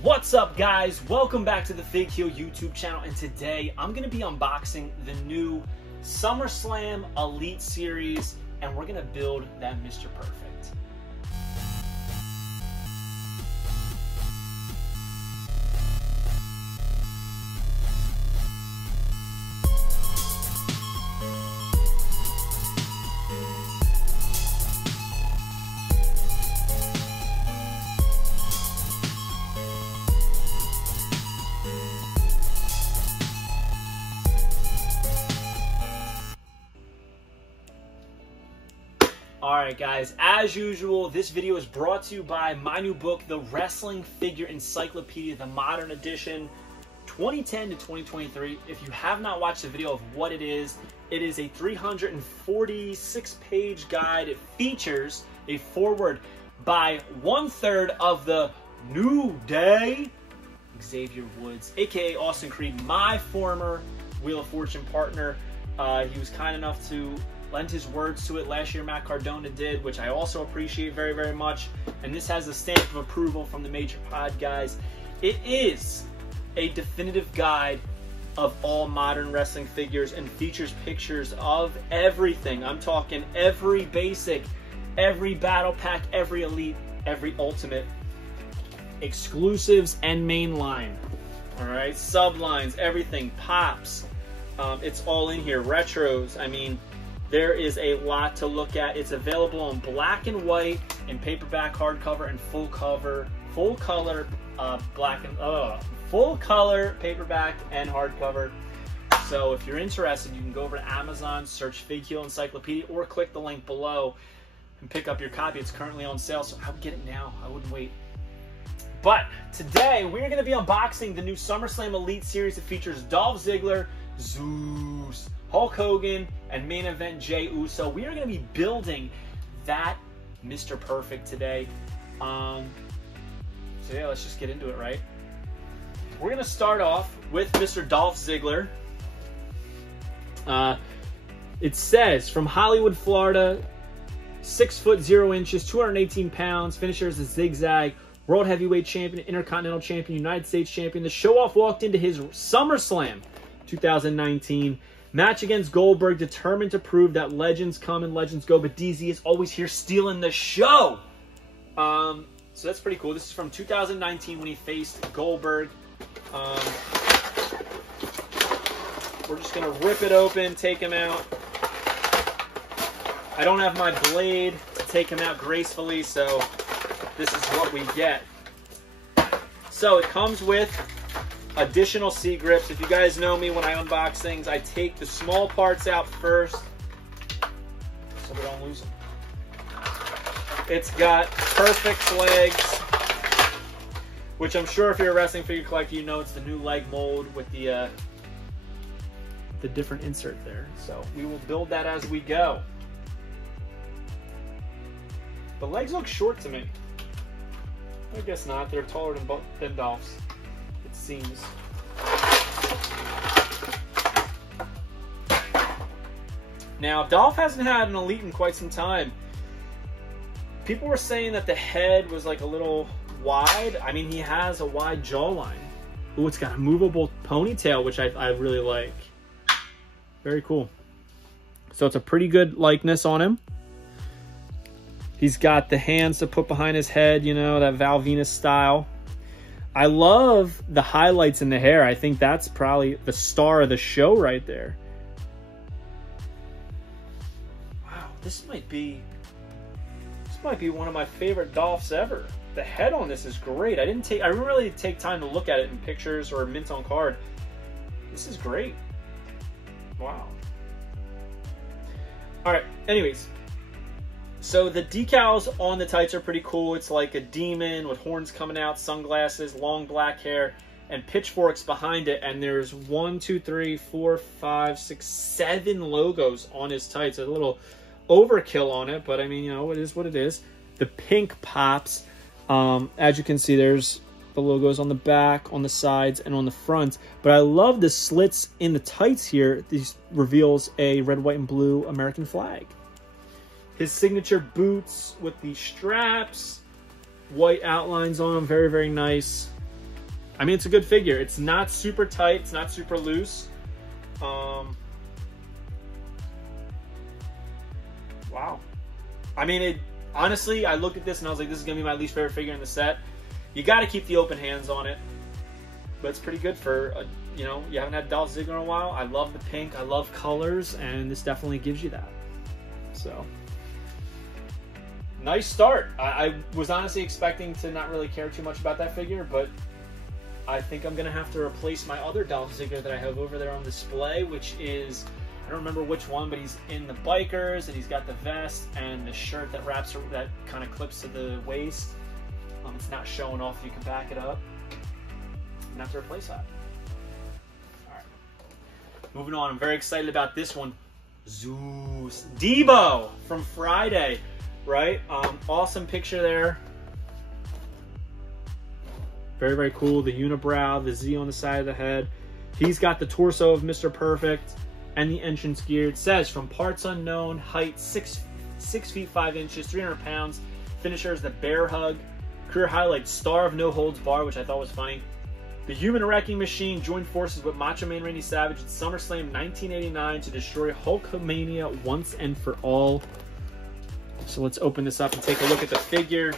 What's up, guys? Welcome back to the Fig Heel YouTube channel, and today I'm going to be unboxing the new Summerslam Elite Series, and we're going to build that Mr. Perfect. Alright guys, as usual, this video is brought to you by my new book, The Wrestling Figure Encyclopedia, the Modern Edition, 2010 to 2023. If you have not watched the video of what it is a 346-page guide. It features a foreword by 1/3 of the New Day, Xavier Woods, aka Austin Creed, my former Wheel of Fortune partner. He was kind enough to lend his words to it last year. Matt Cardona did, which I also appreciate very, very much. And this has a stamp of approval from the Major Pod guys. It is a definitive guide of all modern wrestling figures and features pictures of everything. I'm talking every basic, every battle pack, every elite, every ultimate, exclusives and mainline. All right, sublines, everything, pops. It's all in here. Retros. I mean, there is a lot to look at. It's available in black and white, in paperback, hardcover, and full color paperback and hardcover. So if you're interested, you can go over to Amazon, search Fig Heel Encyclopedia, or click the link below and pick up your copy. It's currently on sale, so I would get it now. I wouldn't wait. But today we're going to be unboxing the new Summerslam Elite Series. It features Dolph Ziggler, Zeus, Hulk Hogan, and main event Jey Uso. We are going to be building that Mr. Perfect today. So yeah, let's just get into it, right? We're going to start off with Mr. Dolph Ziggler. It says, from Hollywood, Florida, 6 foot 0 inches, 218 pounds, finisher is a zigzag, World Heavyweight Champion, Intercontinental Champion, United States Champion. The show-off walked into his Summerslam 2019 match against Goldberg, determined to prove that legends come and legends go, but DZ is always here stealing the show. So that's pretty cool. This is from 2019 when he faced Goldberg. We're just going to rip it open, take him out. I don't have my blade to take him out gracefully, so this is what we get. So it comes with additional C-grips. If you guys know me, when I unbox things, I take the small parts out first so we don't lose them. It's got perfect legs, which I'm sure if you're a wrestling figure collector, you know it's the new leg mold with the different insert there. So we will build that as we go. The legs look short to me. I guess not. They're taller than Dolph's, it seems. Now, Dolph hasn't had an Elite in quite some time. People were saying that the head was like a little wide. I mean, he has a wide jawline. Ooh, it's got a movable ponytail, which I really like. Very cool. So it's a pretty good likeness on him. He's got the hands to put behind his head, you know, that Val Venus style. I love the highlights in the hair. I think that's probably the star of the show right there. Wow, this might be one of my favorite Dolphs ever. The head on this is great. I didn't really take time to look at it in pictures or mint on card. This is great. Wow. All right, anyways. So the decals on the tights are pretty cool. It's like a demon with horns coming out, sunglasses, long black hair, and pitchforks behind it. And there's 1, 2, 3, 4, 5, 6, 7 logos on his tights. A little overkill on it, but I mean, you know, it is what it is. The pink pops. As you can see, there's the logos on the back, on the sides, and on the front. But I love the slits in the tights here. This reveals a red, white, and blue American flag. His signature boots with the straps, white outlines on them, very, very nice. I mean, it's a good figure. It's not super tight. It's not super loose. Wow. I mean, honestly, I looked at this and I was like, this is going to be my least favorite figure in the set. You got to keep the open hands on it. But it's pretty good for, you know, you haven't had Dolph Ziggler in a while. I love the pink. I love colors. And this definitely gives you that. So, nice start. I was honestly expecting to not really care too much about that figure. But I think I'm going to have to replace my other Dolph Ziggler that I have over there on display, which is, I don't remember which one, but he's in the bikers, and he's got the vest and the shirt that wraps, that kind of clips to the waist. It's not showing off. You can back it up. I'm gonna have to replace that. All right. Moving on. I'm very excited about this one. Zeus. Debo from Friday, right? Awesome picture there. Very, very cool. The unibrow, the Z on the side of the head. He's got the torso of Mr. Perfect and the entrance gear. It says, from parts unknown, height 6 feet 5 inches, 300 pounds. Finisher is the bear hug. Career highlight, star of no holds bar, which I thought was funny. The Human Wrecking Machine joined forces with Macho Man Randy Savage at SummerSlam 1989 to destroy Hulkamania once and for all. So let's open this up and take a look at the figure.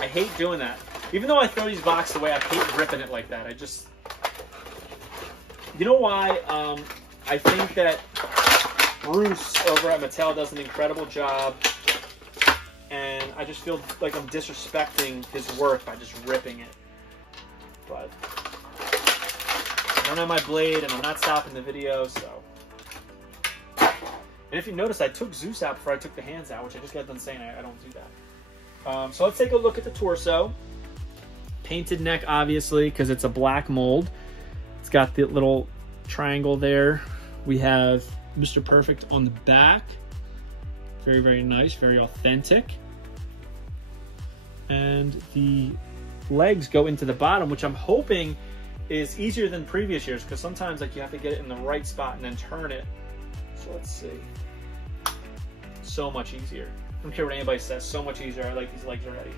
I hate doing that. Even though I throw these boxes away, I hate ripping it like that. I just... You know why? I think that Bruce over at Mattel does an incredible job. And I just feel like I'm disrespecting his work by just ripping it. But I don't have my blade, and I'm not stopping the video, so. And if you notice, I took Zeus out before I took the hands out, which I just got done saying I don't do that. So let's take a look at the torso. Painted neck, obviously, because it's a black mold. It's got the little triangle there. We have Mr. Perfect on the back. Very, very nice, very authentic. And the legs go into the bottom, which I'm hoping is easier than previous years, because sometimes like you have to get it in the right spot and then turn it. So let's see. So much easier. I don't care what anybody says, so much easier. I like these legs already.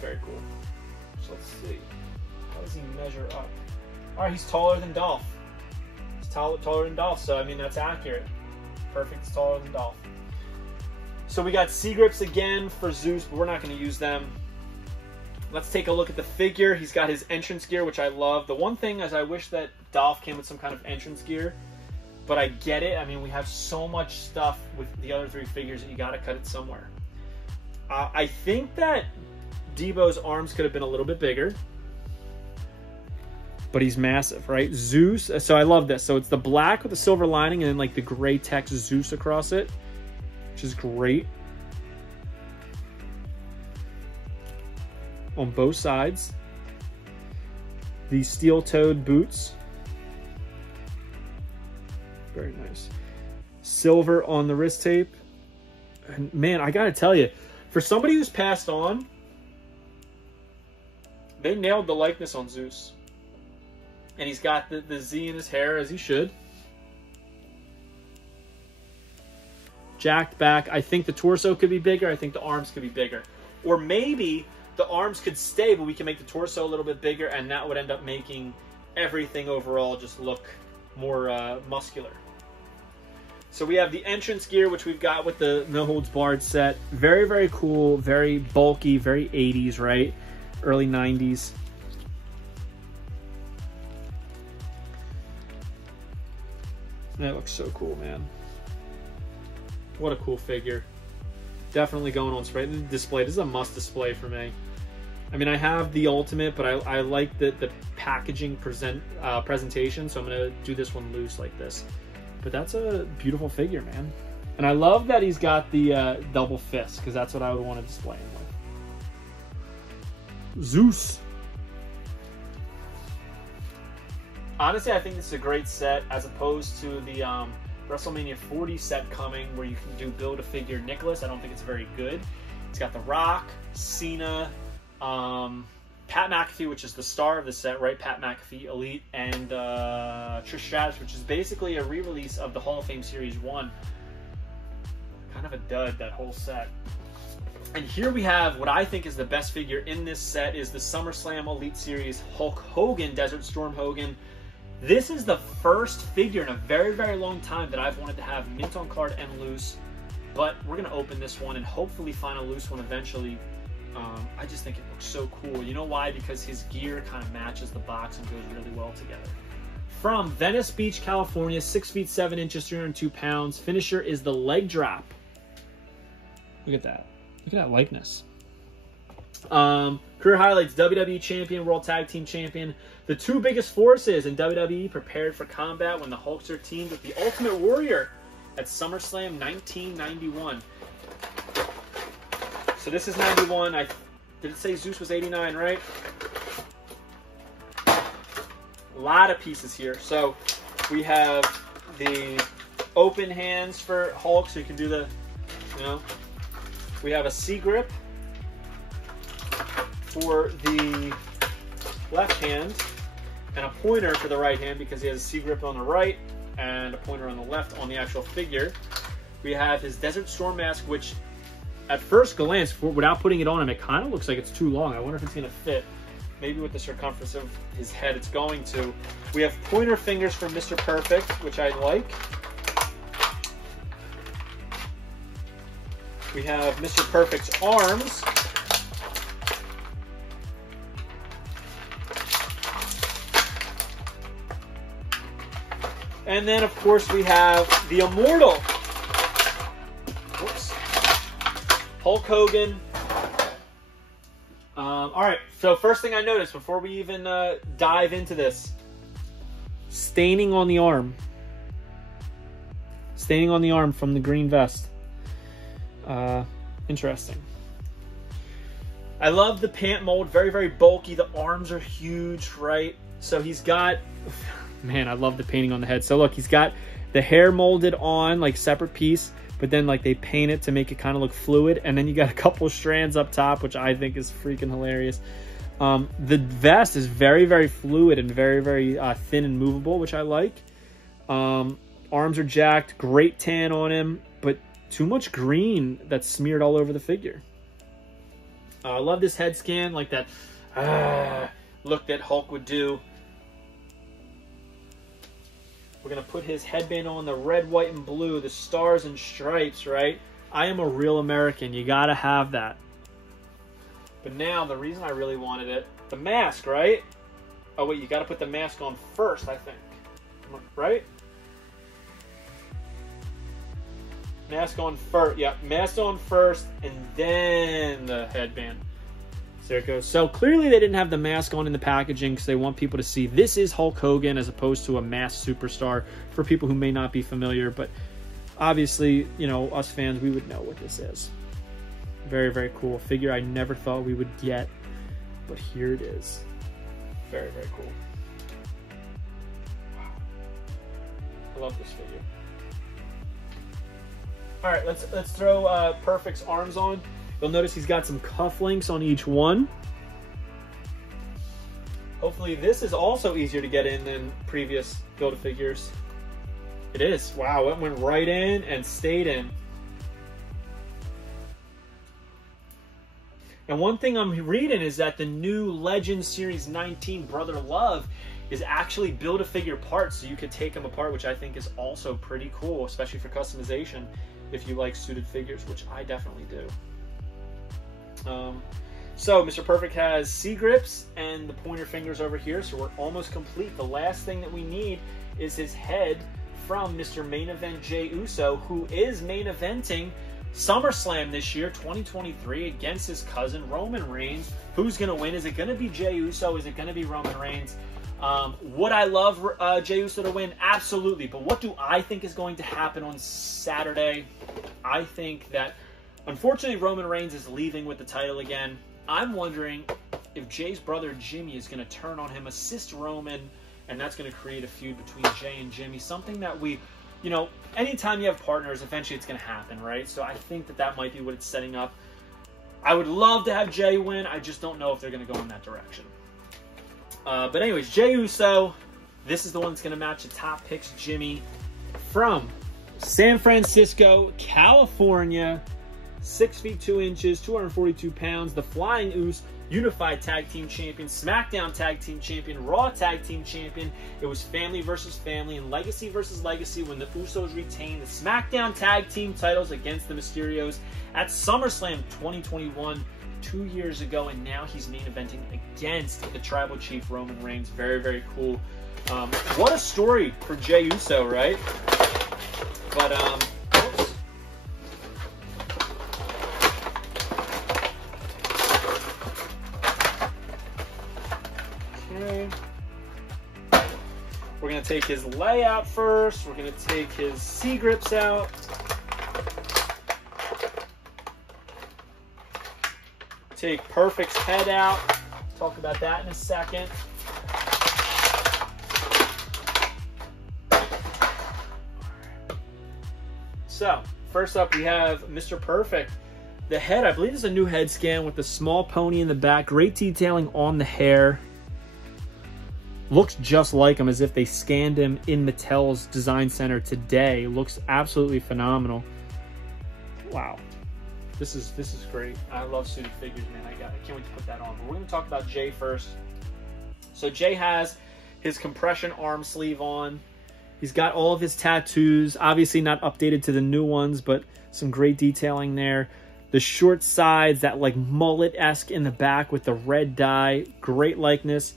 Very cool. So let's see. How does he measure up? All right, he's taller than Dolph. He's taller than Dolph, so I mean, that's accurate. Perfect is taller than Dolph. So we got C-grips again for Zeus, but we're not going to use them. Let's take a look at the figure. He's got his entrance gear, which I love. The one thing is I wish that Dolph came with some kind of entrance gear, but I get it. I mean, we have so much stuff with the other three figures that you got to cut it somewhere. I think that Debo's arms could have been a little bit bigger, but he's massive, right? Zeus, so I love this. So it's the black with the silver lining and then like the gray text Zeus across it, which is great. On both sides. The steel-toed boots. Very nice. Silver on the wrist tape. And man, I gotta tell you, for somebody who's passed on, they nailed the likeness on Zeus. And he's got the Z in his hair, as he should. Jacked back. I think the torso could be bigger. I think the arms could be bigger. Or maybe the arms could stay, but we can make the torso a little bit bigger, and that would end up making everything overall just look more muscular. So we have the entrance gear, which we've got with the No Holds Barred set. Very, very cool. Very bulky. Very 80s, right? Early 90s. That looks so cool, man. What a cool figure. Definitely going on display. This is a must display for me. I mean, I have the Ultimate, but I like the packaging presentation, so I'm going to do this one loose like this. But that's a beautiful figure, man. And I love that he's got the double fist, because that's what I would want to display him with. Zeus. Honestly, I think this is a great set as opposed to the WrestleMania 40 set coming where you can do Build-A-Figure Nicholas. I don't think it's very good. It's got The Rock, Cena, Pat McAfee, which is the star of the set, right? Pat McAfee, Elite, and Trish Stratus, which is basically a re-release of the Hall of Fame Series 1. Kind of a dud, that whole set. And here we have what I think is the best figure in this set is the SummerSlam Elite Series Hulk Hogan, Desert Storm Hogan. This is the first figure in a very, very long time that I've wanted to have mint on card and loose. But we're going to open this one and hopefully find a loose one eventually. I just think it looks so cool. You know why? Because his gear kind of matches the box and goes really well together. From Venice Beach, California, 6 feet 7 inches, 302 pounds. Finisher is the leg drop. Look at that. Look at that likeness. Career highlights: WWE Champion, World Tag Team Champion. The two biggest forces in WWE prepared for combat when the Hulkster teamed with the Ultimate Warrior at SummerSlam 1991. So this is 91. Did it say Zeus was 89, right? A lot of pieces here. So we have the open hands for Hulk, so you can do the, you know. We have a C grip for the left hand and a pointer for the right hand because he has a C grip on the right and a pointer on the left on the actual figure. We have his Desert Storm mask, which at first glance, without putting it on him, it kind of looks like it's too long. I wonder if it's going to fit. Maybe with the circumference of his head, it's going to. We have pointer fingers for Mr. Perfect, which I like. We have Mr. Perfect's arms. And then, of course, we have the Immortal. Whoops. Hulk Hogan. All right, so first thing I noticed before we even dive into this, staining on the arm. Staining on the arm from the green vest. Interesting. I love the pant mold, very, very bulky. The arms are huge, right? So he's got, man, I love the painting on the head. So look, he's got the hair molded on, like separate piece, but then like they paint it to make it kind of look fluid. And then you got a couple strands up top, which I think is freaking hilarious. The vest is very, very fluid and very, very thin and movable, which I like. Arms are jacked, great tan on him, but too much green that's smeared all over the figure. I love this head scan, like that look that Hulk would do. We're going to put his headband on, the red, white, and blue, the stars and stripes, right? I am a real American. You got to have that. But now, the reason I really wanted it, the mask, right? Oh, wait, you got to put the mask on first, I think. Right? Mask on first. Yeah, mask on first, and then the headband. So there it goes. So clearly they didn't have the mask on in the packaging because they want people to see this is Hulk Hogan as opposed to a masked superstar for people who may not be familiar. But obviously, you know, us fans, we would know what this is. Very, very cool figure I never thought we would get, but here it is. Very, very cool. Wow. I love this figure. All right, let's throw Perfect's arms on. You'll notice he's got some cufflinks on each one. Hopefully this is also easier to get in than previous Build-A-Figures. It is. Wow, it went right in and stayed in. And one thing I'm reading is that the new Legend Series 19 Brother Love is actually Build-A-Figure parts, so you could take them apart, which I think is also pretty cool, especially for customization if you like suited figures, which I definitely do. So Mr. Perfect has C grips and the pointer fingers over here, so we're almost complete. The last thing that we need is his head from Mr. Main Event Jey Uso, who is main eventing SummerSlam this year, 2023, against his cousin Roman Reigns. Who's going to win? Is it going to be Jey Uso? Is it going to be Roman Reigns? Would I love Jey Uso to win? Absolutely. But what do I think is going to happen on Saturday? I think that, unfortunately, Roman Reigns is leaving with the title again. I'm wondering if Jay's brother Jimmy is going to turn on him, assist Roman, and that's going to create a feud between Jay and Jimmy. Something that we, you know, anytime you have partners, eventually it's going to happen, right? So I think that that might be what it's setting up. I would love to have Jay win. I just don't know if they're going to go in that direction. But anyways, Jey Uso, this is the one that's going to match the top picks. Jimmy from San Francisco, California, 6 feet 2 inches, 242 pounds. The Flying Uso, Unified Tag Team Champion, SmackDown Tag Team Champion, Raw Tag Team Champion. It was family versus family and legacy versus legacy when the Usos retained the SmackDown Tag Team titles against the Mysterios at SummerSlam 2021, 2 years ago, and now he's main eventing against the Tribal Chief Roman Reigns. Very, very cool. What a story for Jey Uso, right? But, oops. Okay. We're going to take his layout first. We're going to take his C-grips out. Take Perfect's head out. Talk about that in a second. So, first up we have Mr. Perfect. The head, I believe, is a new head scan with the small pony in the back. Great detailing on the hair. Looks just like him, as if they scanned him in Mattel's design center today. Looks absolutely phenomenal. Wow. This is great. I love suited figures, man. I can't wait to put that on. But we're going to talk about Jey first. So Jey has his compression arm sleeve on. He's got all of his tattoos, obviously not updated to the new ones, but some great detailing there. The short sides, that like mullet-esque in the back with the red dye, great likeness.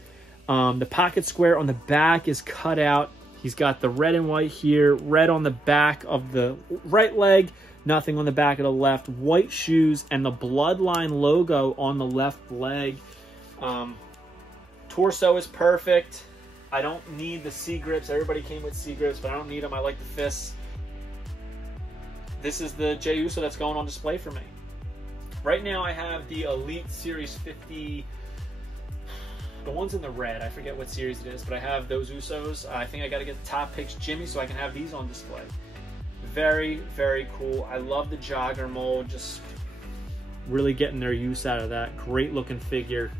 The pocket square on the back is cut out. He's got the red and white here, red on the back of the right leg, nothing on the back of the left, white shoes, and the Bloodline logo on the left leg. Torso is perfect. I don't need the C-grips. Everybody came with C-grips, but I don't need them. I like the fists. This is the Jey Uso that's going on display for me. Right now I have the Elite Series 50, the ones in the red. I forget what series it is, but I have those Usos. I think I got to get the Top Picks Jimmy so I can have these on display. Very, very cool. I love the jogger mold. Just really getting their use out of that. Great looking figure.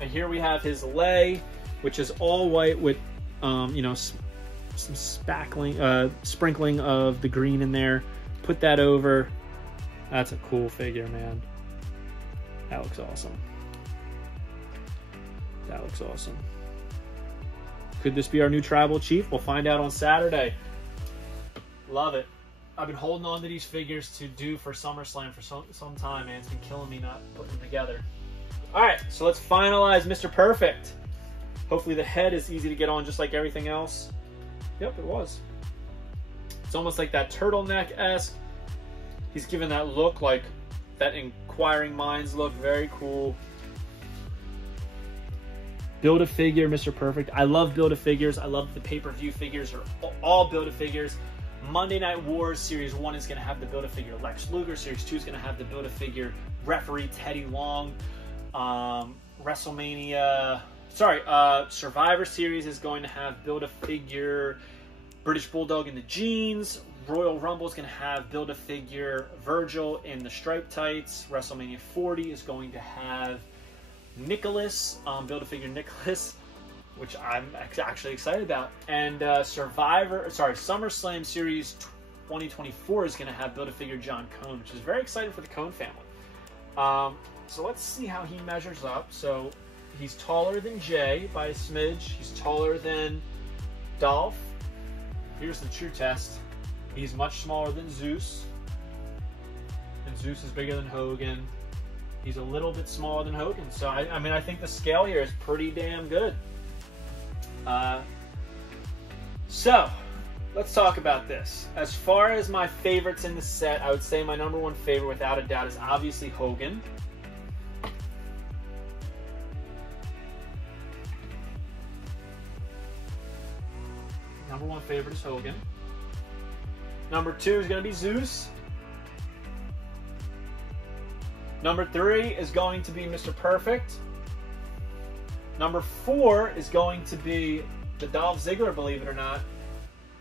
And here we have his lei, which is all white with, you know, some sprinkling of the green in there. Put that over. That's a cool figure, man. That looks awesome. That looks awesome. Could this be our new Tribal Chief? We'll find out on Saturday. Love it. I've been holding on to these figures to do for SummerSlam for some time, man. It's been killing me not putting them together. All right, so let's finalize Mr. Perfect. Hopefully the head is easy to get on just like everything else. Yep, it was. It's almost like that turtleneck-esque. He's given that look, like that Inquiring Minds look. Very cool. Build-A-Figure, Mr. Perfect. I love Build-A-Figures. I love the pay-per-view figures, or all Build-A-Figures. Monday Night Wars Series 1 is going to have the Build-A-Figure Lex Luger. Series 2 is going to have the Build-A-Figure referee Teddy Long. Survivor Series is going to have Build-A-Figure British Bulldog in the jeans. Royal Rumble is going to have Build-A-Figure Virgil in the striped tights. WrestleMania 40 is going to have Nicholas, Build-A-Figure Nicholas, which I'm actually excited about. And SummerSlam Series 2024 is going to have Build-A-Figure John Cone, which is very exciting for the Cone family. So let's see how he measures up. So he's taller than Jey by a smidge. He's taller than Dolph. Here's the true test. He's much smaller than Zeus. And Zeus is bigger than Hogan. He's a little bit smaller than Hogan. So, I mean, I think the scale here is pretty damn good. So, let's talk about this. As far as my favorites in the set, I would say my number one favorite, without a doubt, is obviously Hogan. Number one favorite is Hogan. Number two is going to be Zeus. Number three is going to be Mr. Perfect. Number four is going to be the Dolph Ziggler, believe it or not.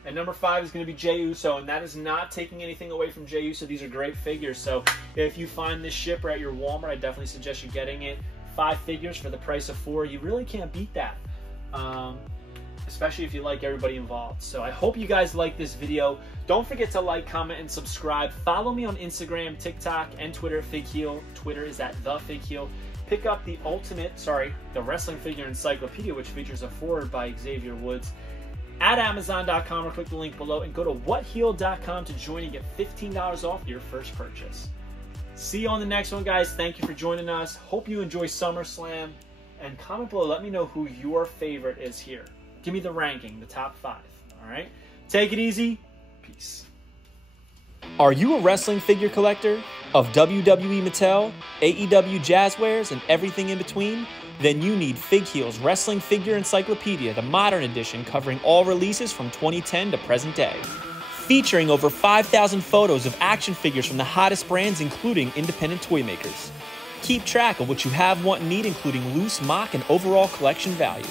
And number five is going to be Jey Uso, and that is not taking anything away from Jey Uso. These are great figures. So if you find this shipper at your Walmart, I definitely suggest you getting it. 5 figures for the price of 4. You really can't beat that. especially if you like everybody involved. So I hope you guys like this video. Don't forget to like, comment, and subscribe. Follow me on Instagram, TikTok, and Twitter, FigHeel. Twitter is at @TheFigHeel. Pick up the Wrestling Figure Encyclopedia, which features a foreword by Xavier Woods, at Amazon.com, or click the link below, and go to whatheel.com to join and get $15 off your first purchase. See you on the next one, guys. Thank you for joining us. Hope you enjoy SummerSlam. And comment below, let me know who your favorite is here. Give me the ranking, the top 5. All right? Take it easy. Peace. Are you a wrestling figure collector of WWE Mattel, AEW Jazzwares, and everything in between? Then you need FigHeel's Wrestling Figure Encyclopedia, the modern edition covering all releases from 2010 to present day. Featuring over 5,000 photos of action figures from the hottest brands, including independent toy makers. Keep track of what you have, want, and need, including loose, mock, and overall collection value.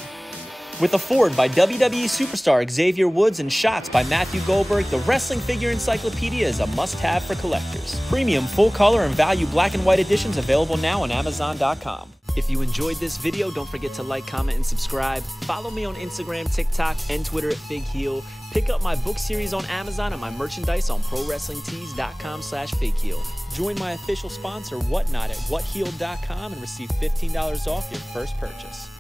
With a foreword by WWE superstar Xavier Woods and shots by Matthew Goldberg, the Wrestling Figure Encyclopedia is a must-have for collectors. Premium, full-color, and value black and white editions available now on Amazon.com. If you enjoyed this video, don't forget to like, comment, and subscribe. Follow me on Instagram, TikTok, and Twitter at FigHeel. Pick up my book series on Amazon and my merchandise on ProWrestlingTees.com/FigHeel. Join my official sponsor, Whatnot, at WhatHeel.com and receive $15 off your first purchase.